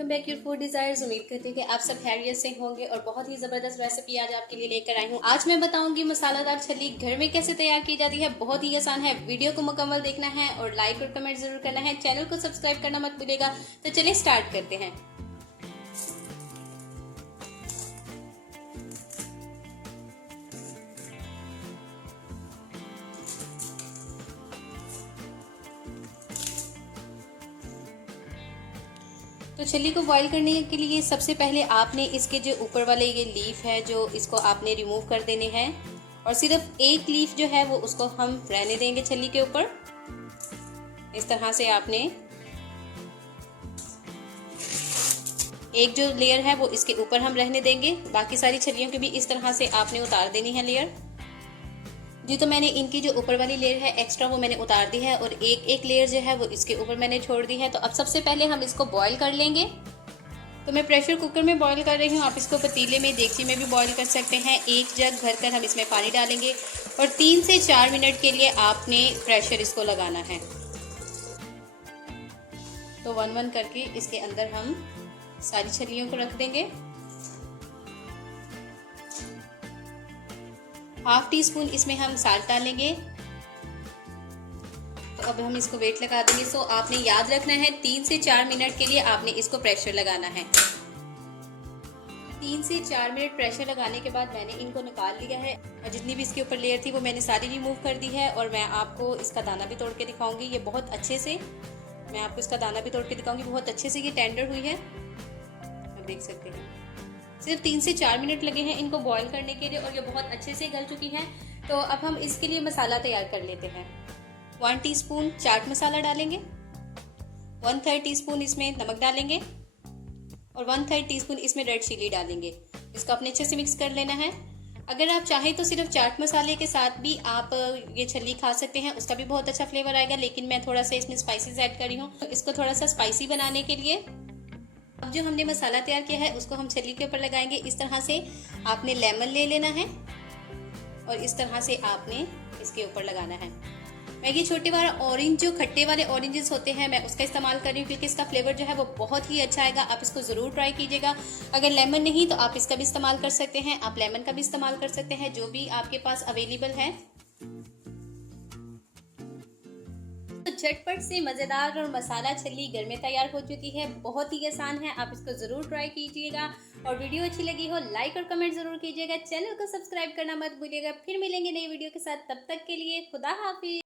Welcome back your food desires. उम्मीद करती हूँ कि आप सब खैरियत से होंगे और बहुत ही ज़बरदस्त रेसिपी आज आपके लिए लेकर आई हूँ। आज मैं बताऊंगी मसालेदार छली घर में कैसे तैयार की जाती है। बहुत ही आसान है। वीडियो को मुकम्मल देखना है और लाइक और कमेंट जरूर करना है। चैनल को सब्सक्राइब करना मत भूलिएगा। तो चलिए स्टार्ट करते हैं। तो छली को बॉईल करने के लिए सबसे पहले आपने इसके जो ऊपर वाले ये लीफ है जो इसको आपने रिमूव कर देने हैं और सिर्फ एक लीफ जो है वो उसको हम रहने देंगे छली के ऊपर। इस तरह से आपने एक जो लेयर है वो इसके ऊपर हम रहने देंगे। बाकी सारी छलियों की भी इस तरह से आपने उतार देनी है लेयर जी। तो मैंने इनकी जो ऊपर वाली लेयर है एक्स्ट्रा वो मैंने उतार दी है और एक एक लेयर जो है वो इसके ऊपर मैंने छोड़ दी है। तो अब सबसे पहले हम इसको बॉईल कर लेंगे। तो मैं प्रेशर कुकर में बॉईल कर रही हूँ। आप इसको पतीले में, डेगची में भी बॉईल कर सकते हैं। एक जग भरकर हम इसमें पानी डालेंगे और 3 से 4 मिनट के लिए आपने प्रेशर इसको लगाना है। तो 1-1 करके इसके अंदर हम सारी छलियों को रख देंगे। हाफ टी स्पून इसमें हम साल्ट डालेंगे। तो अब हम इसको वेट लगा देंगे। सो आपने याद रखना है 3 से 4 मिनट के लिए आपने इसको प्रेशर लगाना है। 3 से 4 मिनट प्रेशर लगाने के बाद मैंने इनको निकाल लिया है और जितनी भी इसके ऊपर लेयर थी वो मैंने सारी रिमूव कर दी है। और मैं आपको इसका दाना भी तोड़ के दिखाऊंगी। ये बहुत अच्छे से, मैं आपको इसका दाना भी तोड़ के दिखाऊंगी। बहुत अच्छे से ये टेंडर हुई है, आप देख सकते हैं। सिर्फ 3 से 4 मिनट लगे हैं इनको बॉईल करने के लिए और ये बहुत अच्छे से गल चुकी हैं। तो अब हम इसके लिए मसाला तैयार कर लेते हैं। 1 टीस्पून चाट मसाला डालेंगे, 1/3 टीस्पून इसमें नमक डालेंगे और 1/3 टीस्पून इसमें रेड चिली डालेंगे। इसको अपने अच्छे से मिक्स कर लेना है। अगर आप चाहें तो सिर्फ चाट मसाले के साथ भी आप ये छली खा सकते हैं, उसका भी बहुत अच्छा फ्लेवर आएगा। लेकिन मैं थोड़ा सा इसमें स्पाइसेस ऐड करी हूँ, तो इसको थोड़ा सा स्पाइसी बनाने के लिए अब जो हमने मसाला तैयार किया है उसको हम छली के ऊपर लगाएंगे। इस तरह से आपने लेमन ले लेना है और इस तरह से आपने इसके ऊपर लगाना है। मैं ये छोटे वाला ऑरेंज, जो खट्टे वाले ऑरेंजेस होते हैं, मैं उसका इस्तेमाल कर रही हूँ क्योंकि इसका फ्लेवर जो है वो बहुत ही अच्छा आएगा। आप इसको ज़रूर ट्राई कीजिएगा। अगर लेमन नहीं तो आप इसका भी इस्तेमाल कर सकते हैं, आप लेमन का भी इस्तेमाल कर सकते हैं, जो भी आपके पास अवेलेबल है। तो झटपट से मज़ेदार और मसाला छली घर में तैयार हो चुकी है। बहुत ही आसान है, आप इसको ज़रूर ट्राई कीजिएगा। और वीडियो अच्छी लगी हो लाइक और कमेंट ज़रूर कीजिएगा। चैनल को सब्सक्राइब करना मत भूलिएगा। फिर मिलेंगे नई वीडियो के साथ, तब तक के लिए खुदा हाफिज़।